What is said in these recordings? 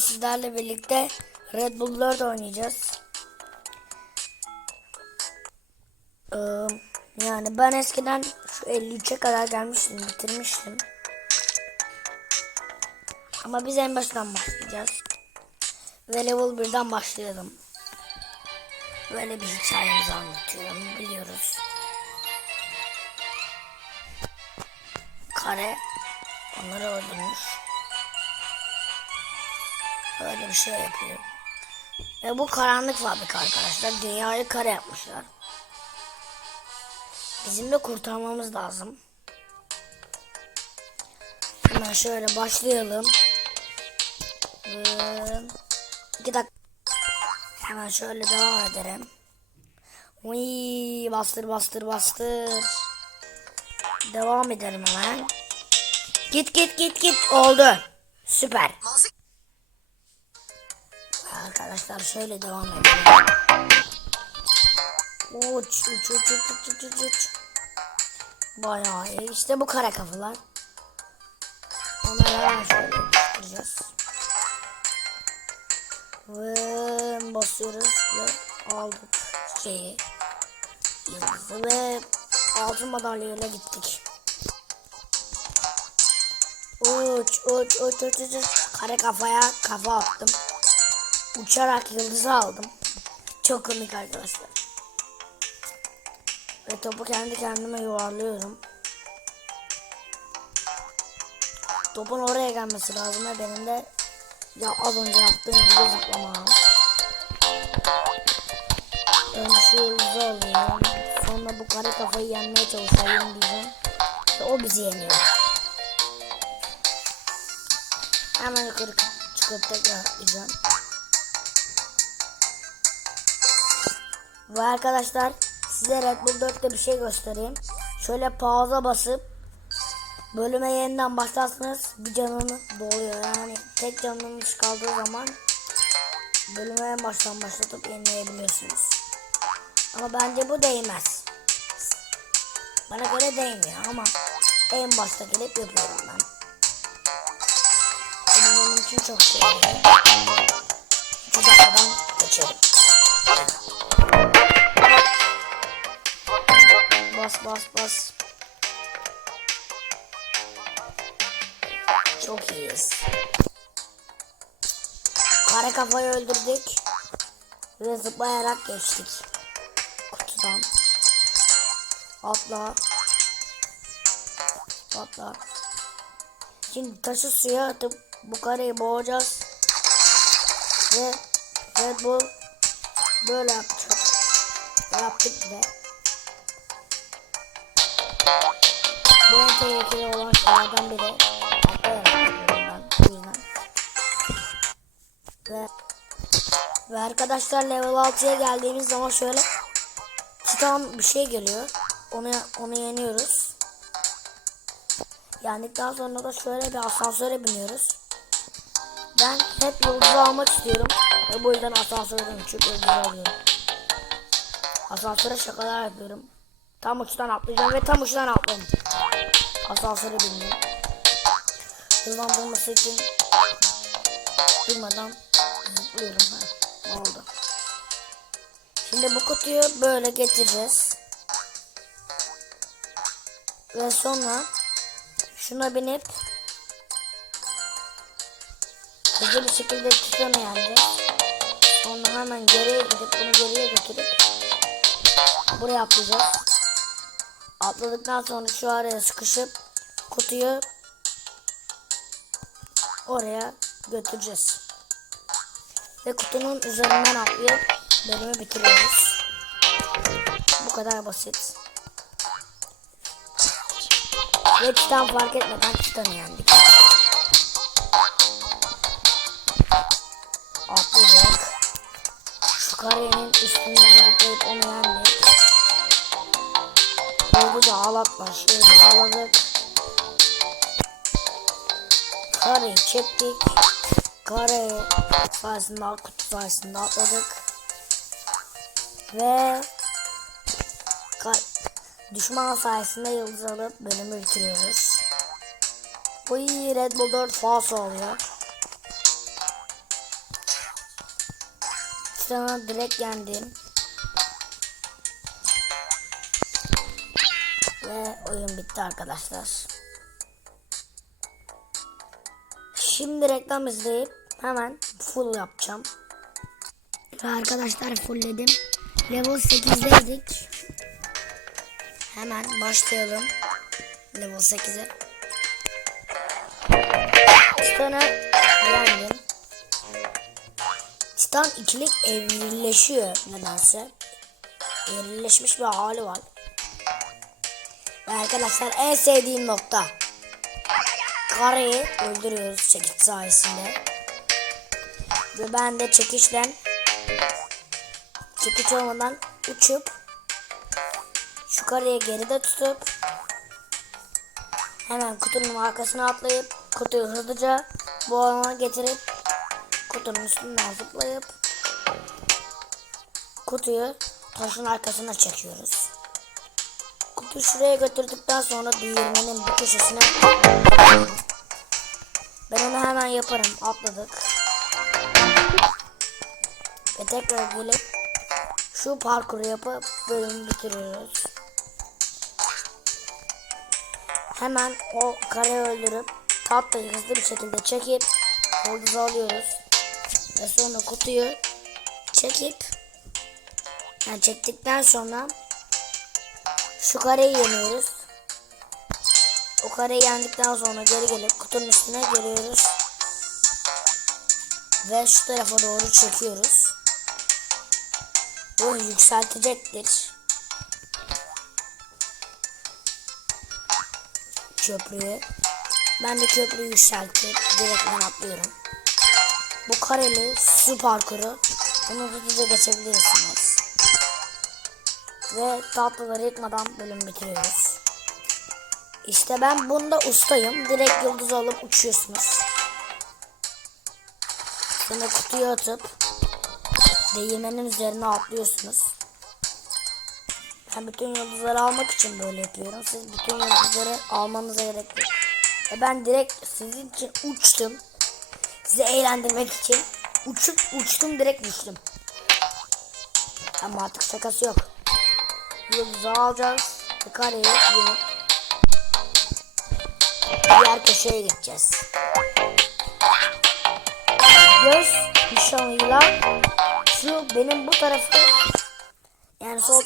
sizlerle birlikte Red Bull 4 oynayacağız. Ee, yani ben eskiden şu 53'e kadar gelmiştim, bitirmiştim. Ama biz en baştan başlayacağız. Ve level 1'den başlayalım. Böyle bir hikayemizi anlatıyorum, biliyoruz. Kare onları öldürmüş. Böyle bir şey yapıyor. Ve bu karanlık fabrika arkadaşlar. Dünyayı kare yapmışlar. Bizim de kurtarmamız lazım. Hemen şöyle başlayalım. Ee, iki dakika. Hemen şöyle devam ederim. Uy, bastır bastır bastır. Devam edelim hemen. Git git git git oldu. Süper. Arkadaşlar şöyle devam edelim. Uç uç uç uç uç uç uç. Bayağı iyi. İşte bu kara kafalar. Onları hemen şöyle yapıştıracağız. Ve basıyoruz ve aldık şeyi. Yıldızı ve altın madalyayla gittik. Uç uç uç uç. uç. Kare kafaya kafa attım. Uçarak yıldızı aldım. Çok komik arkadaşlar. Ve topu kendi kendime yuvarlıyorum. Topun oraya gelmesi lazım ve benim de ya az önce yaptığım gibi zıplamam. Önce şu yıldızı alıyorum. Sonra bu kare kafayı yenmeye çalışayım diyeceğim. Ve o bizi yeniyor. Hemen yukarı çıkıp tekrar atlayacağım. Ve arkadaşlar size Red Bull 4'te bir şey göstereyim. Şöyle pauza basıp bölüme yeniden başlarsanız bir canını doluyor. Yani tek canınız kaldığı zaman bölüme en baştan başlatıp yenileyebiliyorsunuz. Ama bence bu değmez. Bana göre değmiyor ama en başta gelip yapıyorum ben. Bu benim için çok şey. Bu dakikadan geçelim. Bas bas bas. Çok iyiyiz. Kare kafayı öldürdük. Ve zıplayarak geçtik. Kutudan. Atla. Atla. Şimdi taşı suya atıp bu kareyi boğacağız. Ve Red Bull böyle yapacak. Yaptık bile. Bu en tehlikeli olan şeylerden biri. Ve, arkadaşlar level 6'ya geldiğimiz zaman şöyle titan bir şey geliyor. Onu onu yeniyoruz. Yendikten sonra da şöyle bir asansöre biniyoruz. Ben hep yıldızı almak istiyorum. Ve bu yüzden asansörden uçup yıldızı alıyorum. Asansöre şakalar yapıyorum. Tam uçtan atlayacağım ve tam uçtan atladım. Asansöre bindim. Hızlandırması için durmadan zıplıyorum. Ha, oldu. Şimdi bu kutuyu böyle getireceğiz. Ve sonra şuna binip hızlı bir şekilde titanı yeneceğiz. Sonra hemen geriye gidip bunu geriye götürüp buraya atlayacağız. Atladıktan sonra şu araya sıkışıp kutuyu oraya götüreceğiz. Ve kutunun üzerinden atlayıp bölümü bitiriyoruz. Bu kadar basit. Ve titan fark etmeden titanı yendik. Atladık. Şu karenin üstünden zıplayıp onu yendik. Oldu da ağlatma. Şöyle ağladık. Kareyi çektik. Kare sayesinde kutu sayesinde atladık. Ve düşman sayesinde yıldız alıp bölümü bitiriyoruz. Bu iyi Red Bull 4 falso oluyor. Titan'ı direkt yendim. Ve oyun bitti arkadaşlar. Şimdi reklam izleyip hemen full yapacağım. Ve arkadaşlar fullledim. Level 8'deydik. Hemen başlayalım. Level 8'e. Titan'ı yendim. Titan ikilik evrileşiyor nedense. Evrileşmiş bir hali var. Ve arkadaşlar en sevdiğim nokta. Kareyi öldürüyoruz çekiç sayesinde. Ve ben de çekişle çekiç olmadan uçup şu kareyi geride tutup hemen kutunun arkasına atlayıp kutuyu hızlıca bu alana getirip kutunun üstünden zıplayıp kutuyu taşın arkasına çekiyoruz. Kutuyu şuraya götürdükten sonra değirmenin bir köşesine ben onu hemen yaparım. Atladık. Ve tekrar gelip şu parkuru yapıp bölümü bitiriyoruz. Hemen o kareyi öldürüp tahtayı hızlı bir şekilde çekip yıldızı alıyoruz. Ve sonra kutuyu çekip yani çektikten sonra şu kareyi yeniyoruz. O kareyi yendikten sonra geri gelip kutunun üstüne geliyoruz. Ve şu tarafa doğru çekiyoruz. Bu yükseltecektir. Köprüyü. Ben de köprüyü yükseltip direkt ben atlıyorum. Bu kareli su parkuru. Bunu hızlıca geçebilirsiniz. Ve tatlıları yıkmadan bölüm bitiriyoruz. İşte ben bunda ustayım. Direkt yıldız alıp uçuyorsunuz. Sonra kutuya atıp değirmenin üzerine atlıyorsunuz. Ben bütün yıldızları almak için böyle yapıyorum. Siz bütün yıldızları almanıza gerek yok. Ve ben direkt sizin için uçtum. Sizi eğlendirmek için uçup uçtum direkt düştüm. Ama artık şakası yok. Yıldızı alacağız. Kareyi yenip diğer köşeye gideceğiz. Göz nişanıyla şu benim bu tarafı yani sol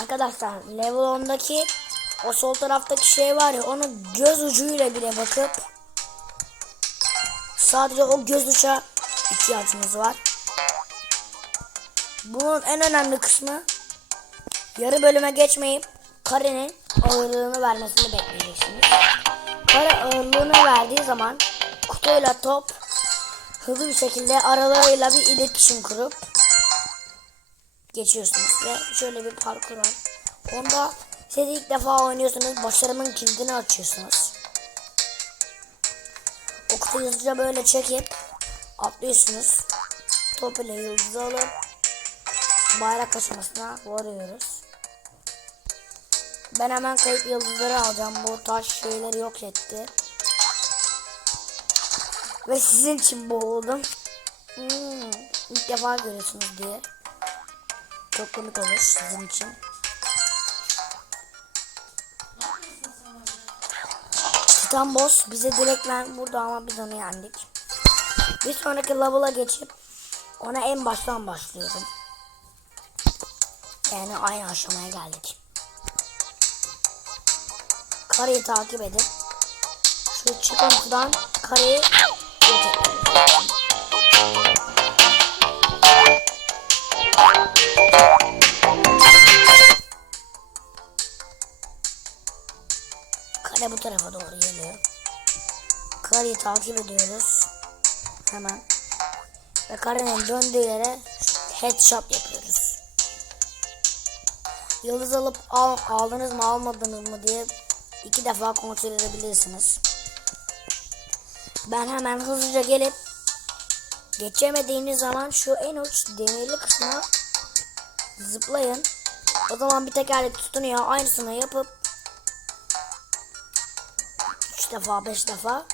arkadaşlar level 10'daki o sol taraftaki şey var ya onu göz ucuyla bile bakıp sadece o göz uça ihtiyacımız var. Bunun en önemli kısmı yarı bölüme geçmeyip karenin ağırlığını vermesini bekleyeceksiniz. Kare ağırlığını verdiği zaman kutuyla top hızlı bir şekilde aralarıyla bir iletişim kurup geçiyorsunuz ve şöyle bir parkur var. Onda siz ilk defa oynuyorsunuz başarımın kilidini açıyorsunuz. O kutuyu hızlıca böyle çekip atlıyorsunuz. Top ile yıldızı alıp bayrak aşamasına varıyoruz. Ben hemen kayıp yıldızları alacağım. Bu taş şeyleri yok etti. Ve sizin için boğuldum. Hmm, ilk defa görüyorsunuz diye. Çok komik olur sizin için. Titan boss bize direkt ben burada ama biz onu yendik. Bir sonraki level'a geçip ona en baştan başlıyorum. Yani aynı aşamaya geldik. Kareyi takip edip şu çıkıntıdan kareyi Kare bu tarafa doğru geliyor. Kareyi takip ediyoruz. Hemen. Ve karenin döndüğü yere headshot yapıyoruz. Yıldız alıp al, aldınız mı almadınız mı diye iki defa kontrol edebilirsiniz. Ben hemen hızlıca gelip geçemediğiniz zaman şu en uç demirli kısmına zıplayın. O zaman bir tekerlek tutunuyor. Aynısını yapıp 3 defa 5 defa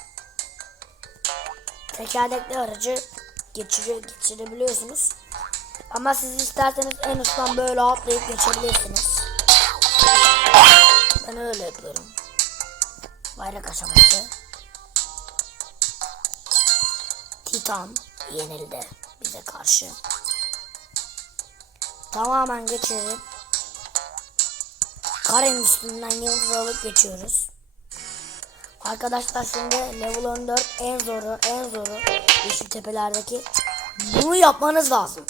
tekerlekli aracı geçire, geçirebiliyorsunuz. Ama siz isterseniz en üstten böyle atlayıp geçebilirsiniz. Ben öyle yapıyorum. Bayrak aşaması. Titan yenildi bize karşı. Tamamen geçirip karenin üstünden yıldız alıp geçiyoruz. Arkadaşlar şimdi level 14 en zoru en zoru yeşil tepelerdeki bunu yapmanız lazım.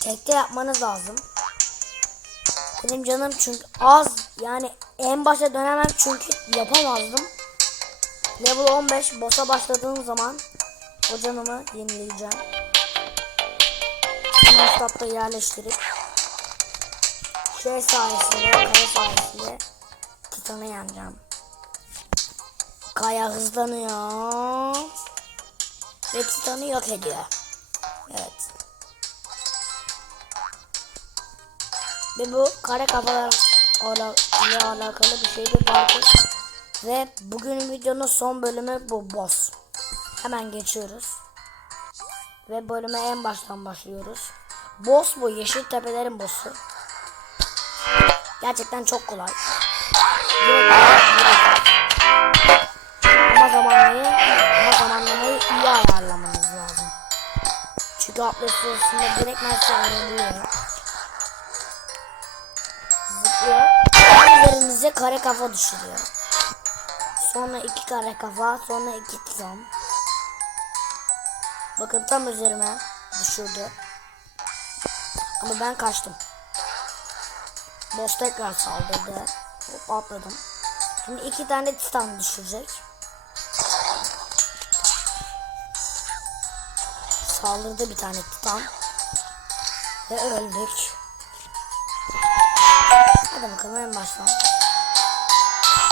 Tekte yapmanız lazım. Benim canım çünkü az yani en başa dönemem çünkü yapamazdım. Level 15 boss'a başladığım zaman o canımı yenileyeceğim. Stopta yerleştirip şey sayesinde, kaya sayesinde Titan'ı yeneceğim. Kaya hızlanıyor. Ve Titan'ı yok ediyor. Ve bu kare kafalar ala- ile alakalı bir şeydi belki. Ve bugünün videonun son bölümü bu boss. Hemen geçiyoruz. Ve bölüme en baştan başlıyoruz. Boss bu. Yeşil tepelerin boss'u. Gerçekten çok kolay. Ama zamanlayı, ama zamanlamayı iyi ayarlamanız lazım. Çünkü atlas sırasında direkt nasıl öğreniliyor. Üzerinize kare kafa düşürüyor. Sonra iki kare kafa, sonra iki tizam. Bakın tam üzerime düşürdü. Ama ben kaçtım. Boss tekrar saldırdı. Hop atladım. Şimdi iki tane titan düşürecek. Saldırdı bir tane titan. Ve öldük. Hadi bakalım en baştan.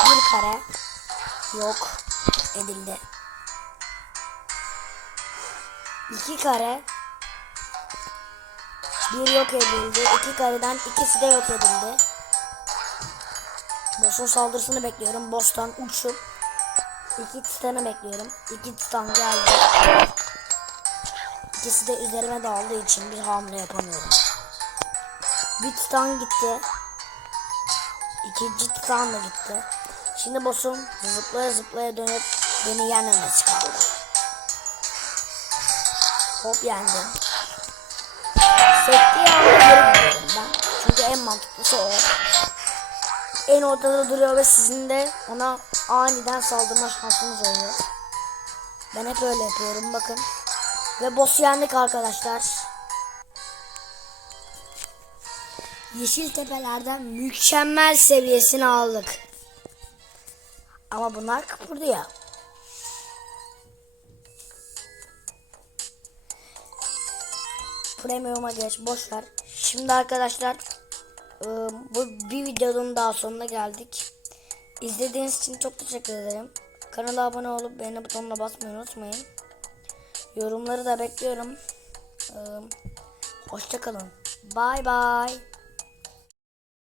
Bir kare yok edildi. İki kare bir yok edildi. İki kareden ikisi de yok edildi. Boss'un saldırısını bekliyorum. Boss'tan uçup iki titanı bekliyorum. İki titan geldi. İkisi de üzerime daldığı için bir hamle yapamıyorum. Bir titan gitti. İkinci titan da gitti. Şimdi boss'um zıplaya zıplaya dönüp beni yenmemesi kaldı. Hop yendim. Sektiği anda geri gidiyorum ben. Çünkü en mantıklısı o. En ortada duruyor ve sizin de ona aniden saldırma şansınız oluyor. Ben hep öyle yapıyorum bakın. Ve boss'u yendik arkadaşlar. Yeşil tepelerden mükemmel seviyesini aldık. Ama bunlar kıpırdı ya. Premium'a geç boş. Şimdi arkadaşlar e, bu bir videonun daha sonuna geldik. İzlediğiniz için çok teşekkür ederim. Kanala abone olup beğeni butonuna basmayı unutmayın. Yorumları da bekliyorum. Hoşçakalın. Bye bye.